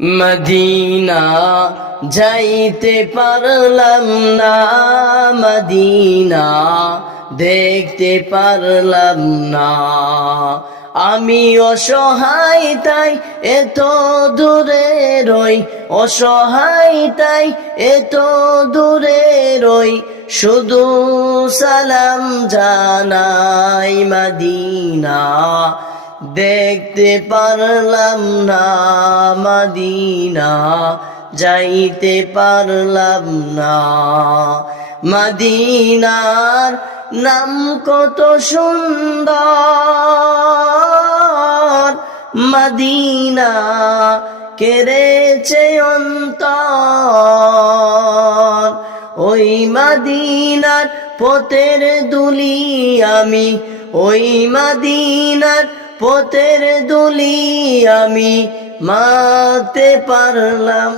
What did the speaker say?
Medina যাইতে পারলাম না, মদিনা দেখতে পারলাম না। আমি অসহায় তাই এত দূরে রই, অসহায় তাই এত দূরে রই, শুধু সালাম জানাই মদিনা দেখতে পারলাম না, মদিনা যাইতে পারলাম না। মদিনার নাম কত সুন্দর, মদিনা কেড়েছে অন্তর। ওই মদিনার পথের দুলি আমি, ওই মদিনার পথের দুলি আমি মাতে পারলাম